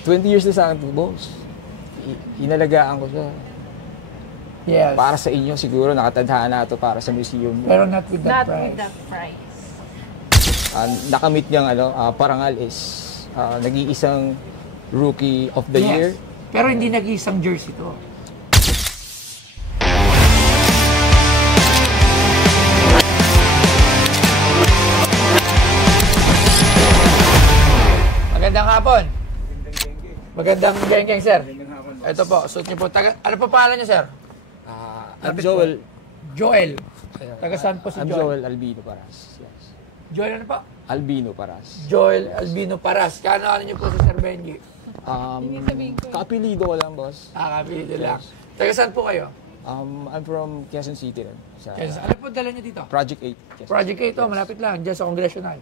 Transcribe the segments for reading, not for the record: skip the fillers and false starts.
20 years na sa akin to, boss. Inalagaan ko siya. Yes. Para sa inyo, siguro nakatadhana ito para sa museum. Pero not with that Not price. with that price. Nakamit niyang parangal is nag-iisang Rookie of the Year. Pero hindi nag-iisang jersey to. Magandang hapon. Magandang geng-geng, sir. Ito po, suit niyo po. Ano po pangalan niyo, sir? I'm Joel. Joel. Taga saan po si I'm Joel? Joel Albino Paras. Yes. Joel ano po? Albino Paras. Joel Albino Paras. Kano niyo po si Sir Benji? Kaapelido ko lang, boss. Kapili lang. Taga saan po kayo? I'm from Quezon City rin. Ano po dala niyo dito? Project 8. Quezon. Project 8, malapit lang, dyan sa Congressional.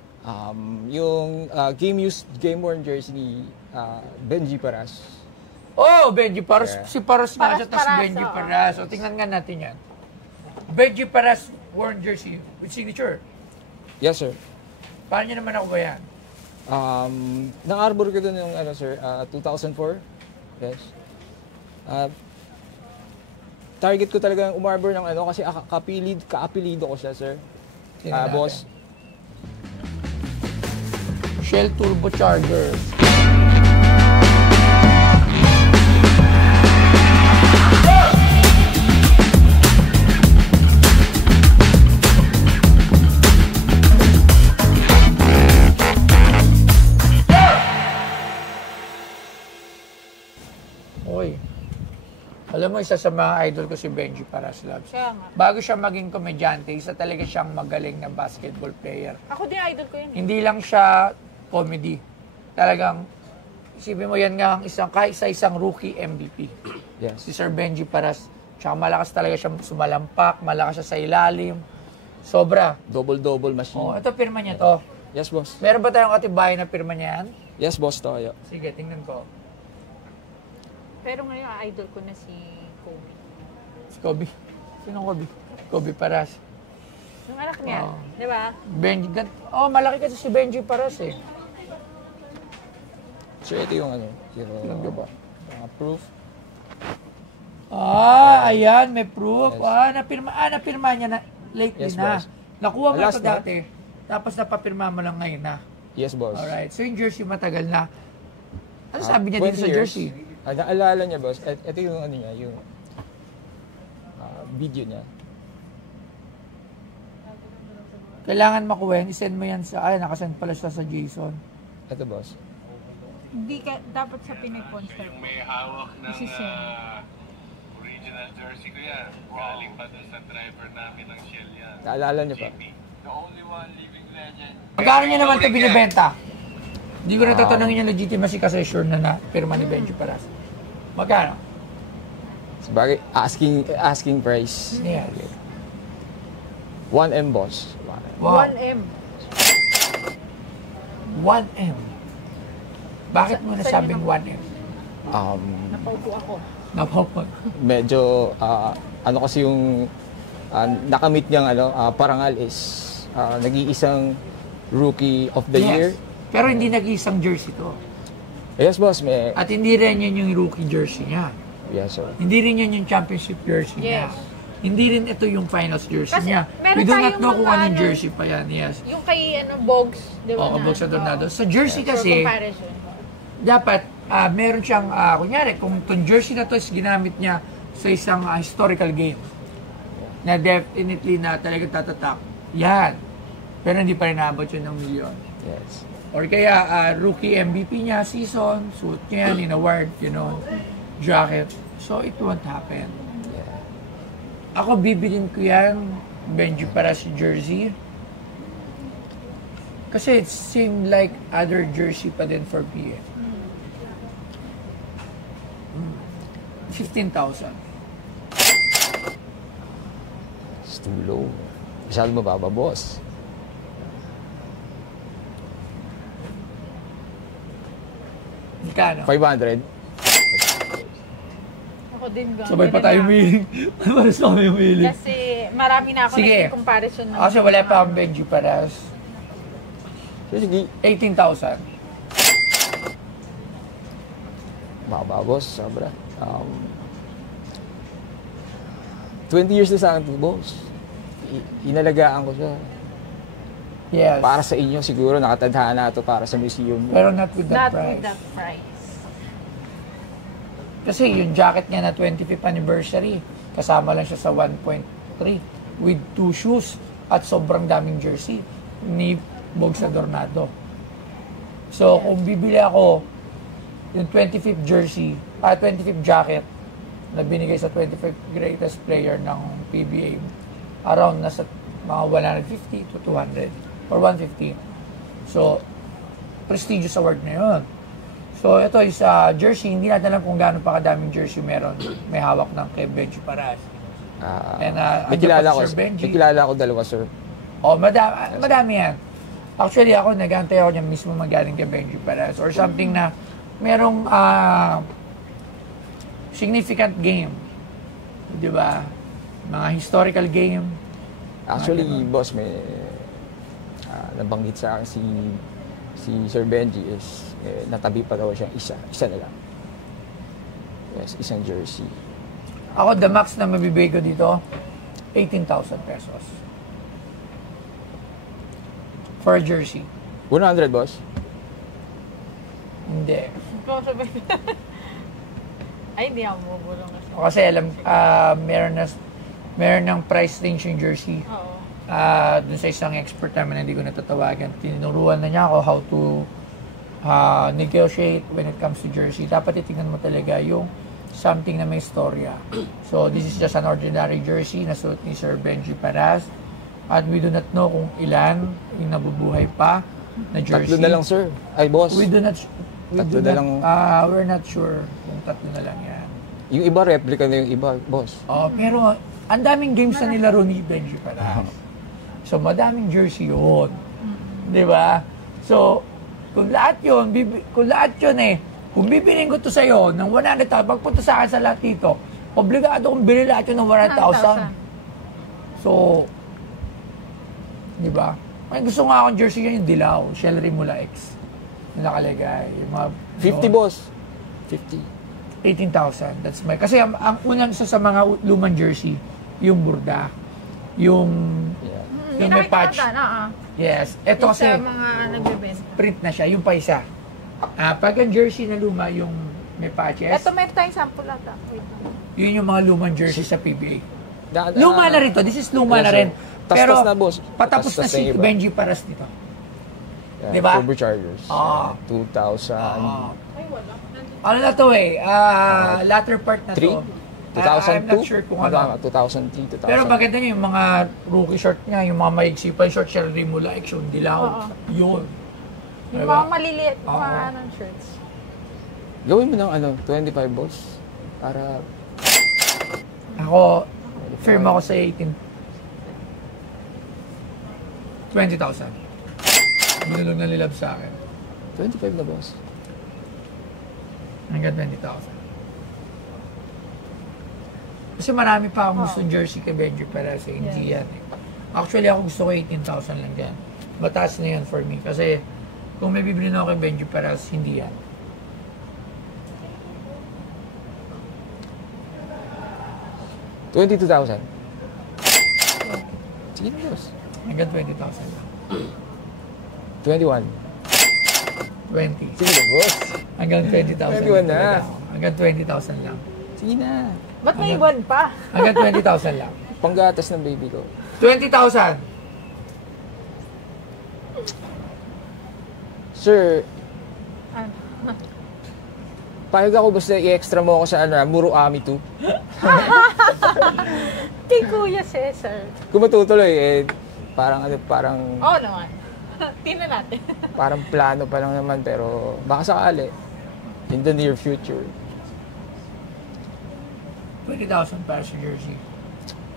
Yung game-worn jersey ni Benji Paras. Oh, Benji Paras. Yeah. Si Paras nga siya, tapos Paras, Benji oo. Paras. O, tingnan nga natin yan. Benji Paras worn jersey with signature. Yes, sir. Paano niyo naman ako ba yan? Na-arbor ko doon yung 2004. Yes. Target ko talaga yung umarbor ng kasi kaapelido ko siya, sir. Tingnan natin. Boss. Shell Turbochargers. Oy. Alam mo, isa sa mga idol ko si Benji Paras, Labs. Kaya nga. Bago siya maging komedyante, isa talaga siyang magaling na basketball player. Ako din, idol ko yun. Hindi lang siya comedy. Talagang, isipin mo yan nga ang isang rookie MVP. Yes. Si Sir Benji Paras. Tsaka malakas talaga siya sumalampak, malakas siya sa ilalim. Sobra. Double-double machine. Oh, ito pirma niya to. Yes, boss. Meron ba tayong katibayan na pirma niya yan? Yes, boss, Toyo. Sige, tingnan ko. Pero ngayon, idol ko na si Kobe. Si Kobe. Sinong Kobe? Kobe Paras. Yung anak niya, Oh. di ba? Benji. Oh, malaki kasi si Benji Paras eh. So, ito yung Alam ko ba? proof. Ayan, may proof. Yes. Napirma niya na lately Yes, na. boss. Nakuha mo Last ito dati. Tapos napapirma mo lang ngayon na. Yes, boss. Alright. So yung jersey matagal na. Ano sabi niya dito 20 sa years. jersey? Naalala niya, boss. Ito yung niya, yung video niya. Kailangan makuha yan. I-send mo yan sa... Ay, nakasend pala siya sa Jason. Ito, boss. Hindi ka, dapat sa Pinoy Monster. Yung may hawak ng Isisend. original jersey ko yan. Galing pa doon sa driver namin ng Shell yan. Naalala niya pa. The only one living legend. Magkano niya naman ito binibenta? Hindi ko na tatanungin yung legitimacy kasi sure na pirma ni Benji Paras. Magkano? Sabagay, asking price. Yes. 1M, boss. Wow. 1M. 1M. Bakit mo nasabing 1M? Napaupo ako. Napapag. Medyo, kasi yung nakamit niyang parangal is nag-iisang Rookie of the Year. Pero hindi nag-iisang jersey to. Yes, boss. At hindi rin yun yung rookie jersey niya. Yes, sir. Hindi rin yun yung championship jersey niya. Yes. Hindi rin ito yung finals jersey Kasi niya. meron We do not tayong know kung mga anong jersey pa yan. Yes. Yung kay Bogs, di ba? Oo, Bogs Adornado. Sa jersey For kasi, comparison. dapat meron siyang, kunyari, kung itong jersey na to is ginamit niya sa isang historical game, na definitely na talaga tatatak, yan. Pero hindi pa rin naabot yun ng milyon. Yes. Or kaya, rookie MVP niya, season, suit niya yan, in award, jacket. So, it won't happen. Yeah. Ako, bibilin ko yan, Benji Paras jersey. Kasi it seemed like other jersey pa din for PA. 15,000. It's too low. Masyado mababa, boss. Kano? 500. Ako din gano'n. Sabay pa tayo humiling. Maras na kami humiling. Kasi marami na ako Sige. na comparison ng Kasi wala pa ang Benji Paras. Sige. 18,000. Baba, boss, sobra. 20 years na sa akin to, boss. Inalagaan ko siya. Yes. Para sa inyo, siguro, nakatadhana ito para sa museum. Pero not with that Not price. with that price. Kasi yung jacket niya na 25th anniversary, kasama lang siya sa 1.3 with 2 shoes at sobrang daming jersey ni Bogs Adornado. So, kung bibili ako yung 25th jersey, 25th jacket na binigay sa 25th greatest player ng PBA, around nasa mga 150 to 200 or 150. So, prestigious award na yun. So, ito is jersey. Hindi natin alam kung gaano pa kadaming jersey meron. May hawak ng kay Benji Paras. And, may kilala ko, Sir Benji. may kilala ko dalawa, sir. Oh, madami yan. Actually, ako, nag-antay ako niya mismo magaling kay Benji Paras or something na merong significant game. Di ba? Mga historical game. Actually, boss, may nabanggit sa akin si Sir Benji is natabi pa daw siya isa na lang. Yes, isang jersey. Ako, the max na mabibigay ko dito, 18,000 pesos. For a jersey. 100, boss. Hindi. Ay, hindi ako bubulong kasi. Kasi alam, meron ng price range yung jersey. Oo. Dun sa isang expert namin na hindi ko natatawagan, tinuruan na niya ako how to negotiate when it comes to jersey. Dapat titingnan mo talaga yung something na may storya. So, this is just an ordinary jersey na suot ni Sir Benji Paras. At we do not know kung ilan yung nabubuhay pa na jersey. Tatlo na lang, sir. Ay, boss. We're not sure kung tatlo na lang yan. Yung iba, replica na yung iba, boss. Pero ang daming games na nilaro ni Benji Paras. So, madaming jersey yun. Di ba? So, kung lahat yun kung bibilin ko to sa'yo ng 100,000, pagpunta sa akin sa lahat dito, obligado kong bilhin lahat yun ng 100,000. So, di ba? May gusto nga akong jersey yun, yung Dilaw, Shell Rimula X. Yung nakalagay. Yung mga, 50, boss. 50. 18,000. That's my... Kasi ang unang isa sa mga lumang jersey, yung burda. Yung may patch. Yes. Ito kasi, sa mga nagbibenta. print na siya. Yung pa isa. Pag ang jersey na luma, yung may patches, Ito may tayong sample ata. Wait lang. yun yung mga lumang jersey sa PBA. Luma na rin to. This is luma Yes, na rin. sir. Pero, Tas-tas na, boss. patapos na Tas-tas si na yung iba. Benji Paras dito. Yeah, Diba? Turbo Chargers. 2000. Ano na to latter part na 3? to. 2002? I'm not sure kung ano. 2003, 2000. Pero maganda niya yung mga rookie short niya, yung mga maigsi pa yung short, Shell Rimula, Action Dilaw. Oo. Yun. Yung Diba? mga maliliit, Oo. mga anong shirts. Gawin mo ng 25, boss. Para Ako, firm ako sa 18. 20,000. Binulong na nilab sa akin. 25 na, boss. Hanggang 20,000. Kasi marami pa akong gustong jersey kay Benji Paras sa hindi yan. Actually, ako gusto ko 18,000 lang yan. Mataas na yan for me. Kasi kung may bibili na ako kay Benji Paras, hindi yan. $22,000. Sige na, boss. Hanggang 20,000 lang. 21. 20. Sige na, boss. Hanggang 20,000 21 lang na. talaga ako. Hanggang 20,000 lang. Sige na. Ba't may iwan pa? Hanggang 20,000 lang. Panggatas ng baby ko. 20,000! Sir, Ano? payag ako basta i-extra mo ako sa Muruami 2. Kay Kuya Cesar. Kung matutuloy, parang Oo naman. Tingnan natin. parang plano pa lang naman, pero baka sakali. In the near future. 20,000 para sa jersey.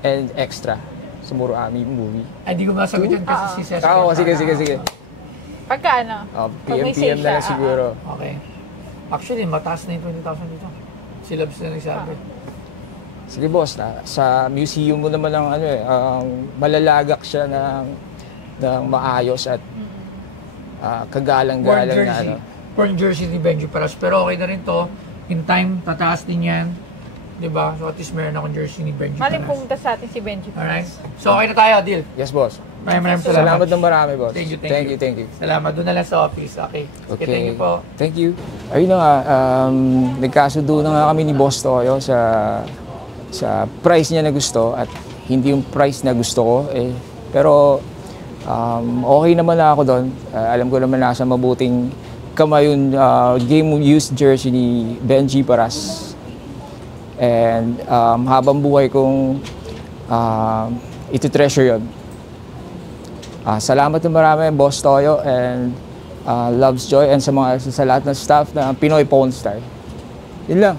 And extra sa Muruami movie. Ay, di ko masagot yan kasi si Cesar. Sige. Pagka ano? Pag may PM sale na lang siya, siguro. Okay. Actually, mataas na yung 20,000 dito. Si Labs na nagsabi. Sige, boss. Sa museum mo naman ang malalagak siya ng maayos at kagalang-galang na Porn jersey ni Benji Paras. Pero okay na rin to. In time, tataas din yan. Diba? So at least meron akong jersey ni Benji Maling Paras. pumunta sa atin si Benji. Alright? So okay na tayo, deal. Yes, boss. Maraming Salamat ng marami, boss. Thank you. Thank you. Salamat. Doon na lang sa office. Okay. Okay. Thank you po. Thank you. Ayun na nga, nagkasundo na nga kami ni Boss Toyo sa price niya na gusto at hindi yung price na gusto ko. Pero okay naman na ako doon. Alam ko naman nasa mabuting kamay yung game used jersey ni Benji Paras. And habang buhay kong ito-treasure yun. Salamat ng marami, Boss Toyo and Loves Joy and sa lahat ng staff ng Pinoy Pawn Star. Yun lang.